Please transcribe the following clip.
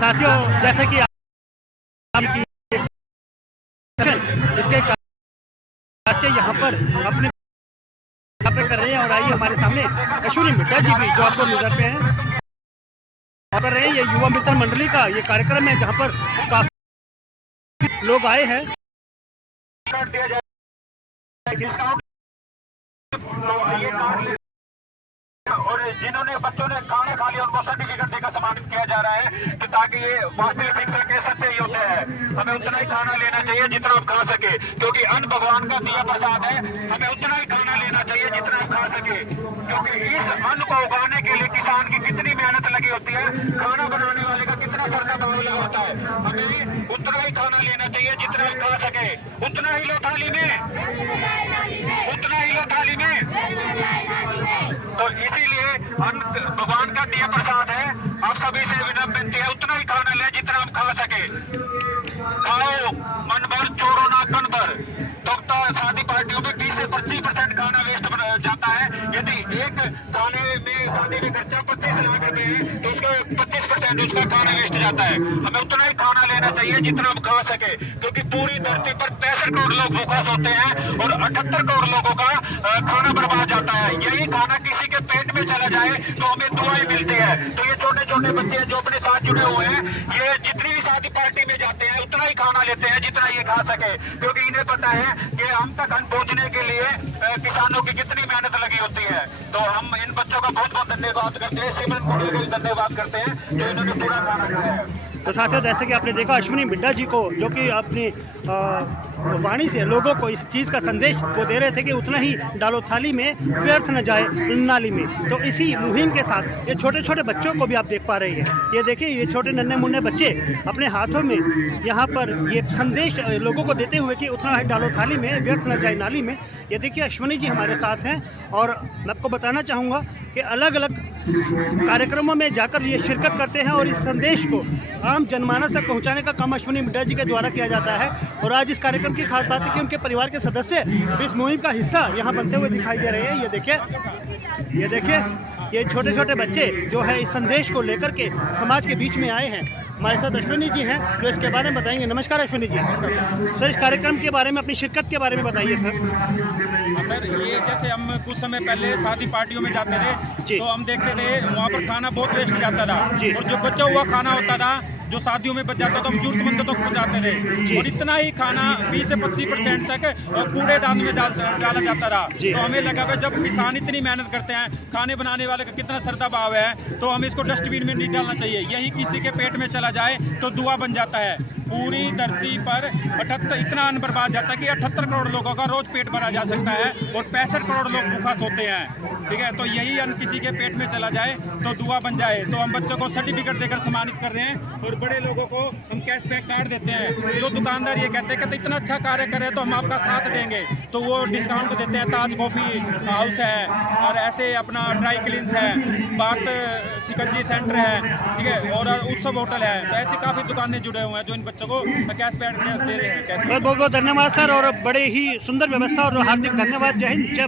साथियों, जैसे कि इसके बच्चे यहाँ पर अपने यहाँ पे कर रहे हैं। और आइए हमारे सामने अश्विनी मिड्डा जी भी, जो आपको नजर पे हैं, कर रहे हैं। ये युवा मित्र मंडली का ये कार्यक्रम है, जहाँ पर काफी लोग आए हैं। और जिन्होंने बच्चों ने खाना खा लिया उनको सर्टिफिकेट देकर सम्मानित किया जा रहा है, कि ताकि ये वास्तविक शिक्षा के सच्चे योद्धा है। हमें उतना ही खाना लेना चाहिए जितना आप खा सके, क्योंकि अन्न भगवान का दिया प्रसाद है। हमें उतना ही खाना लेना चाहिए जितना आप खा सके, क्योंकि इस अन्न को उगाने के लिए किसान की कितनी मेहनत लगी होती है, खाना बनाने वाले का कितना सरका भाव लगा होता है। हमें उतना ही खाना लेना चाहिए जितना आप खा सके। उतना ही लो थाली में, उतना ही लो थाली में। तो इसीलिए अन्न भगवान का दिया प्रसाद है। आप सभी से विनम्र है, उतना ही खाना ले जितना आप खा सके। खाओ मन भर, छोड़ो ना कन भर। तो शादी पार्टियों में 20 से 25% खाना वेस्ट जाता है। यदि एक खाने में शादी में खर्चा 25 लाख रुपए है, तो उसका 25% उसका खाना वेस्ट जाता है। हमें उतना ही खाना लेना चाहिए जितना हम खा सके, क्योंकि पूरी धरती पर 65 करोड़ लोग भूखा सोते हैं और 78 करोड़ लोगों का खाना बर्बाद जाता है। यही खाना किसी के पेट में चला जाए तो हमें दुआएं मिलती है। तो ये छोटे छोटे बच्चे जो अपने साथ जुड़े हुए हैं, ये जितनी भी शादी पार्टी में जाते हैं उतना ही खाना लेते हैं जितना ये खा सके, क्योंकि इन्हें पता है कि हम तक अन्न पहुंचने के लिए किसानों की कितनी मेहनत लगी होती है। तो हम इन बच्चों का बहुत बहुत धन्यवाद करते हैं, सिमरन कुंडल का भी धन्यवाद करते हैं जो इन्होंने पूरा खाना खाया है। तो साथियों, जैसे कि आपने देखा अश्विनी मिड्डा जी को, जो कि अपनी वाणी से लोगों को इस चीज़ का संदेश वो दे रहे थे कि उतना ही डालो थाली में, व्यर्थ न जाए नाली में। तो इसी मुहिम के साथ ये छोटे छोटे बच्चों को भी आप देख पा रहे हैं। ये देखिए, ये छोटे नन्हे मुन्ने बच्चे अपने हाथों में यहाँ पर ये संदेश लोगों को देते हुए कि उतना ही डालो थाली में, व्यर्थ न जाए नाली में। ये देखिए, अश्विनी जी हमारे साथ हैं। और मैं आपको बताना चाहूँगा कि अलग अलग कार्यक्रमों में जाकर ये शिरकत करते हैं और इस संदेश को आम जनमानस तक पहुंचाने का काम अश्विनी मिड्डा जी के द्वारा किया जाता है। और आज इस कार्यक्रम की खास बात है कि उनके परिवार के सदस्य इस मुहिम का हिस्सा यहाँ बनते हुए दिखाई दे रहे हैं। ये देखिए, ये छोटे छोटे बच्चे जो है इस संदेश को लेकर के समाज के बीच में आए हैं। हमारे साथ अश्विनी जी हैं जो इसके बारे में बताएंगे। नमस्कार अश्विनी जी। सर, इस कार्यक्रम के बारे में, अपनी शिरकत के बारे में बताइए सर। सर, ये जैसे हम कुछ समय पहले शादी पार्टियों में जाते थे, तो हम देखते थे वहाँ पर खाना बहुत वेस्ट जाता था, और जो बचा हुआ खाना होता था जो शादियों में बच जाता तो हम जरूरतमंदों तक पहुँचाते थे। और इतना ही खाना 20 से 25% तक कूड़ेदान में डाला जाता रहा। तो हमें लगा भाई, जब किसान इतनी मेहनत करते हैं, खाने बनाने वाले का कितना श्रद्धा भाव है, तो हमें इसको डस्टबिन में नहीं डालना चाहिए। यही किसी के पेट में चला जाए तो दुआ बन जाता है। पूरी धरती पर 78 इतना अन्न बर्बाद जाता है कि 78 करोड़ लोगों का रोज पेट भरा जा सकता है, और 65 करोड़ लोग भूखा सोते हैं। ठीक है, तो यही अन्न किसी के पेट में चला जाए तो दुआ बन जाए। तो हम बच्चों को सर्टिफिकेट देकर सम्मानित कर रहे हैं, और बड़े लोगों को हम कैशबैक कार्ड देते हैं। जो दुकानदार ये कहते हैं कि इतना अच्छा कार्य करें तो हम आपका साथ देंगे, तो वो डिस्काउंट देते हैं। ताज कॉफ़ी हाउस है, और ऐसे अपना ड्राई क्लीन्स है, भारत शिकंजी सेंटर है, ठीक है, और उत्सव होटल है। तो ऐसी काफ़ी दुकानें जुड़े हुए हैं जो इन बच्चों को कैशबैक दे रहे हैं। बहुत बहुत धन्यवाद सर, और बड़े ही सुंदर व्यवस्था, और हार्दिक धन्यवाद। जय हिंद, जय